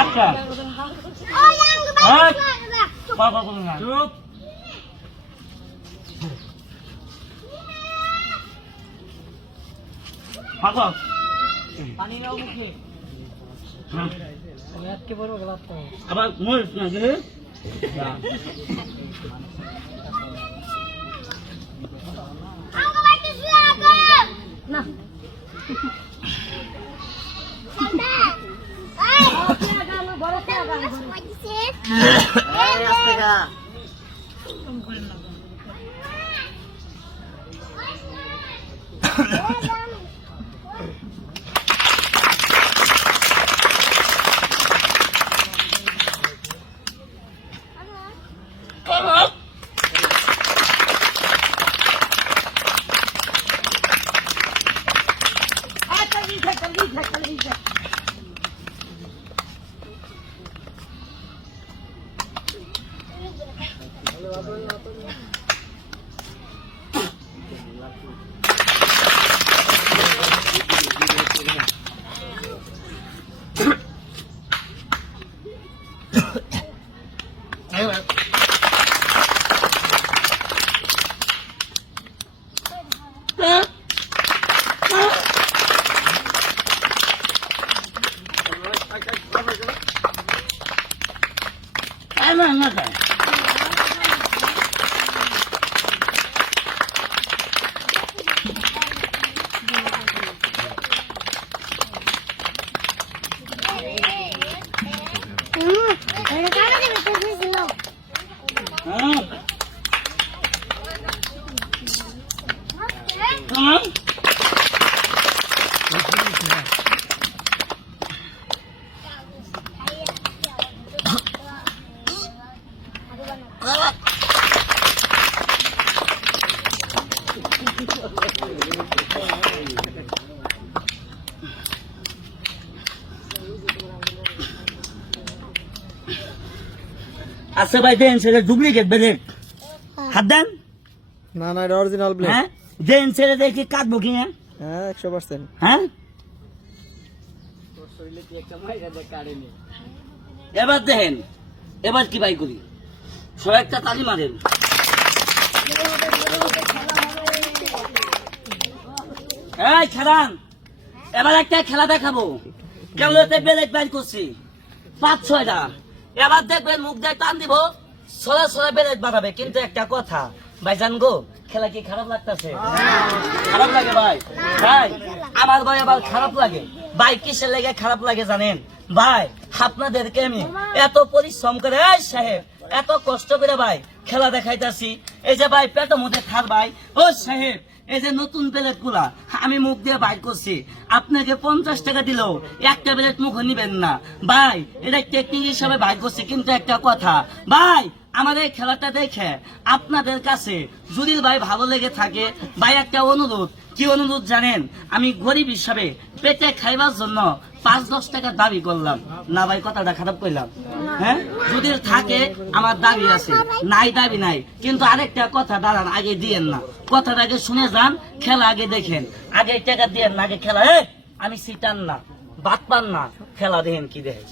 আচ্ছা বাবা বলুন না চুপ পানি নাও মুখে আজকে বড় গলাপ তো আবার মরিস না গেলে না আচ্ছা ভাই দেন সেটা ডুপ্লিকেট ব্লেড হাত দেন না না এটা অরিজিনাল ব্লেড হ্যাঁ দেন সেটা দেখি কাটবো কি হ্যাঁ 100% হ্যাঁ এবার দেখেন এবার কি ভাই করি সবাই একটা তালি মারেন এই খেলান এবার একটা খেলা দেখাবো কেমন ব্লেড বাইর করছি 5-6টা এবার দেখবেন মুখ দিয়ে টান দিব সরা সরা ব্লেড বানাবে কিন্তু একটা কথা ভাই জান গো খেলা কি খারাপ লাগতেছে খারাপ লাগে ভাই ভাই আমার ভাই আবার খারাপ লাগে ভাই কিসের লেগে খারাপ লাগে জানেন ভাই আপনাদেরকে আমি এত পরিশ্রম করে এই সাহেব এত কষ্ট করে ভাই খেলা দেখাইতেছি এই যে ভাই পেটের মধ্যে খার ভাই ও সাহেব এই যে নতুন প্লেট গুলা আমি মুখ দিয়ে বাইর করছি আপনাকে 50 টাকা দিলেও একটা প্লেট মুখ নিবেন না ভাই এটা টেকনিক হিসাবে বাইর করছি কিন্তু একটা কথা ভাই আমার এই খেলাটা দেখে আপনাদের কাছে যদি ভাই ভালো লেগে থাকে ভাই একটা অনুরোধ কি অনুরোধ জানেন আমি গরিব হিসাবে পেটে খাইবার জন্য 5-10 টাকা দাবি করলাম না ভাই কথাটা খারাপ করলাম হ্যাঁ যদি থাকে আমার দাবি আছে নাই দাবি নাই কিন্তু আরেকটা কথা দাঁড়ান আগে দিয়েন না কথাটা আগে শুনে যান খেলা আগে দেখেন আগে টাকা দিয়েন না আগে খেলা আমি সিটান না বাদ পান না খেলা দেখেন কি দেখেন